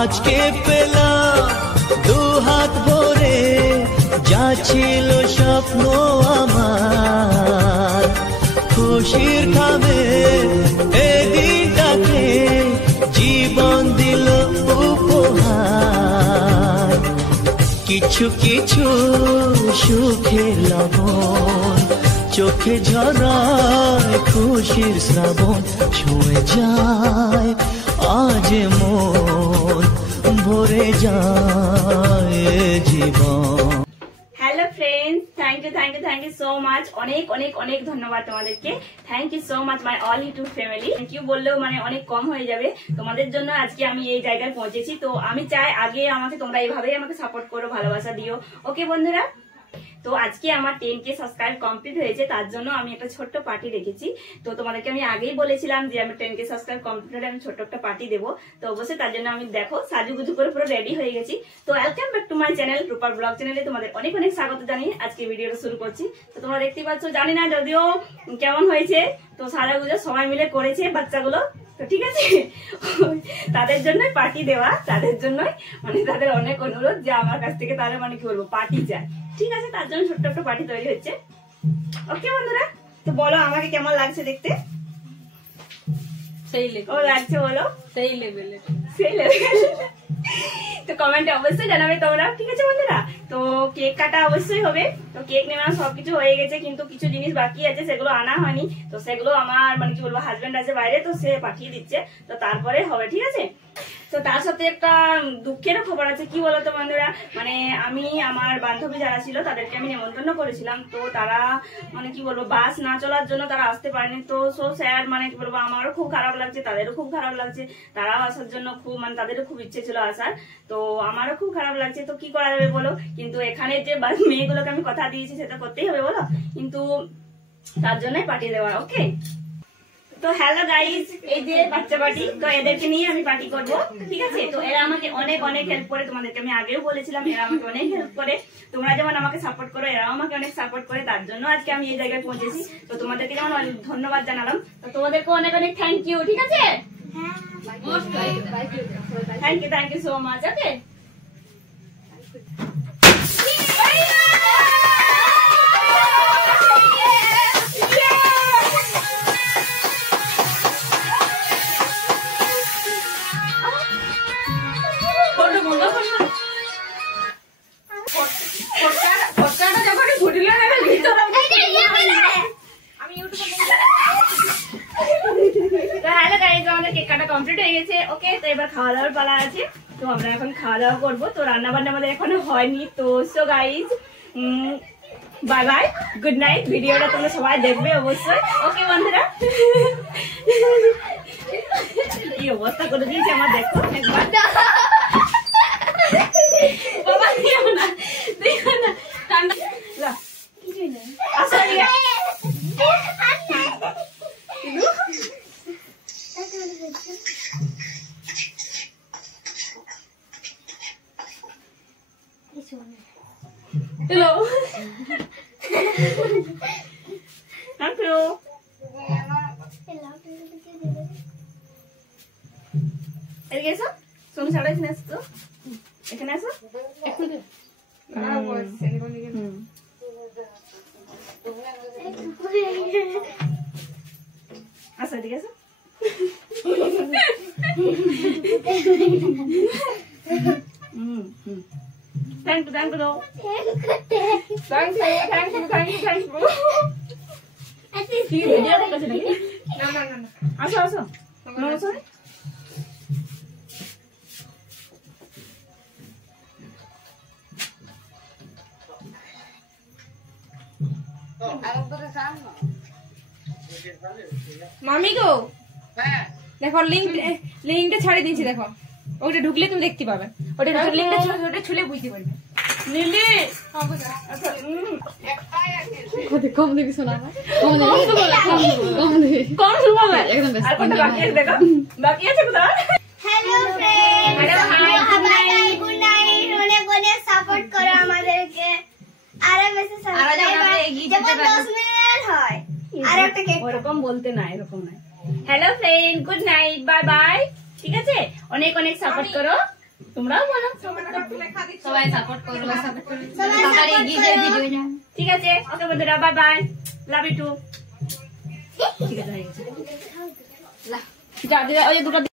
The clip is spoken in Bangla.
আজকে পেলাম দু হাত ভরে যা ছিল স্বপ্ন আমার, খুশির খাবে এদিনটাকে জীবন দিল উপহার। কিছু কিছু সুখের লবণ চোখে ঝরায় খুশির শ্রাবণ, ছুঁয়ে যায় আজ মন, ভরে যায় জীবন। Hello friends, thank you so much. অনেক অনেক অনেক ধন্যবাদ তোমাদেরকে। Thank you so much my all YouTube family. Thank you বললেও মানে অনেক কম হয়ে যাবে। তোমাদের জন্য আজকে আমি এই জায়গায় পৌঁছেছি। তো আমি চাই আগে তোমরা এইভাবেই আমাকে সাপোর্ট করো, ভালোবাসা দিও। ওকে বন্ধুরা, তো আজকে আমার 10K সাবস্ক্রাইব কমপ্লিট হয়েছে, তার জন্য আমি একটা ছোট্ট পার্টি রেখেছি। তো তোমাদেরকে আমি আগেই বলেছিলাম যে আমি 10K সাবস্ক্রাইব কমপ্লিট হলে আমি ছোট্ট একটা পার্টি দেবো। তো অবশ্যই তার জন্য আমি দেখো সাজুগুজু করে পুরো রেডি হয়ে গেছি। তো welcome back to my channel রূপার ব্লগ চ্যানেলে তোমাদের অনেক অনেক স্বাগত জানিয়ে আজকে ভিডিওটা শুরু করছি। তো তোমরা দেখতে পাচ্ছ, জানি না যদিও কেমন হয়েছে, তো সাজাগুজো সবাই মিলে করেছে বাচ্চাগুলো। তো ঠিক আছে, তাদের জন্যই পার্টি দেওয়া, তাদের জন্যই মানে তাদের অনেক অনুরোধ যে আমার কাছ থেকে তারা মানে কি বলবো পার্টি চায়। ঠিক আছে, তার জন্য ছোট্ট একটা পার্টি তৈরি হচ্ছে। ওকে বন্ধুরা, তো বলো আমাকে কেমন লাগছে দেখতে? সেই লেভেল ও লাগছে বলো, সেই লেভেল। তো কমেন্টে অবশ্যই জানাবে তোমরা। ঠিক আছে বন্ধুরা, তো কেক কাটা অবশ্যই হবে। তো কেক নেওয়া সবকিছু হয়ে গেছে, কিন্তু কিছু জিনিস বাকি আছে, সেগুলো আনা হয়নি। তো সেগুলো আমার মানে কি বলবো হাজবেন্ড আছে বাইরে, তো সে পাঠিয়ে দিচ্ছে, তো তারপরে হবে। ঠিক আছে, তো তার সাথে একটা দুঃখেরও খবর আছে। কি বলতো বন্ধুরা, মানে আমি আমার বান্ধবী যারা ছিল তাদেরকে আমি নিমন্ত্রণ করেছিলাম, তো তারা মানে কি বলবো বাস না চলার জন্য তারা আসতে পারেনি। তো সো স্যার, মানে কি বলবো আমারও খুব খারাপ লাগছে, তাদেরও খুব খারাপ লাগছে। তারাও আসার জন্য খুব মানে তাদেরও খুব ইচ্ছে ছিল আসার, তো আমারও খুব খারাপ লাগছে। তো কি করা যাবে বলো, কিন্তু এখানে যে মেয়েগুলোকে আমি কথা দিয়েছি সেটা করতেই হবে বলো, কিন্তু তার জন্যই পাঠিয়ে দেওয়া। ওকে, তো হ্যালো গাইস, এই যে বাচ্চা পার্টি, তো এদেরকে নিয়ে আমি পার্টি করব। ঠিক আছে, তো এরা আমাকে অনেক অনেক হেল্প করে, তোমাদেরকে আমি আগেও বলেছিলাম এরা আমাকে অনেক হেল্প করে। তোমরা যেমন আমাকে সাপোর্ট করো, এরাও আমাকে অনেক সাপোর্ট করে, তার জন্য আজকে আমি এই জায়গায় পৌঁছেছি। তো তোমাদেরকে যেমন ধন্যবাদ জানালাম, তো তোমাদেরকে অনেক অনেক থ্যাংক ইউ। ঠিক আছে, thank you so much. Okay, cake কাটা কমপ্লিট হয়ে গেছে। ওকে, তো এবার খাওয়া দাওয়ার পালা আছে, তো আমরা এখন খাওয়া দাওয়া করবো। তো রান্না বান্না আমাদের এখনো হয়নি। তো so guys, bye bye, good night. ভিডিওটা তোমরা সবাই দেখবে অবশ্যই। ওকে বন্ধুরা, কি অবস্থা করে দিয়েছে আমার, দেখো একবার। বাবা দিও না, দিও না, ঠান্ডা আসো। Hello. Thank you. এদিকে এসো, শোনো ছাড়া এখানে আসো, তো এখানে আসো। আসো এদিকে আসো। Thank you. আসো। মামি গো, দেখো লিঙ্কটা ছাড়িয়ে দিয়েছি, দেখো ওটা ঢুকলে তুমি দেখতে পাবে। ওটা লিঙ্কটা ছুলে বুঝতে পারবে। লিলি কম দেখি শোনা, কম শুনবে একদম বেশ। আর কোনটা বাকি আছে দেখো, বাকি আছে কোথাও। Hello friends, good night. অনেক সাপোর্ট করো আমাদেরকে, আরো বেশি সাবস্ক্রাইব, যেমন 10 মিলিয়ন হয়। আর একটা কেক ওরকম বলতে না, এরকম না। Hello friend, good night, bye bye. ঠিক আছে, অনেক অনেক সাপোর্ট করো। তোমরাও বলো সবাই সাপোর্ট করো সবাই সাপোর্ট করো। ঠিক আছে ওকে বন্ধুরা bye bye love you too ঠিক আছে হয়ে গেছে যা ওই যে দুটো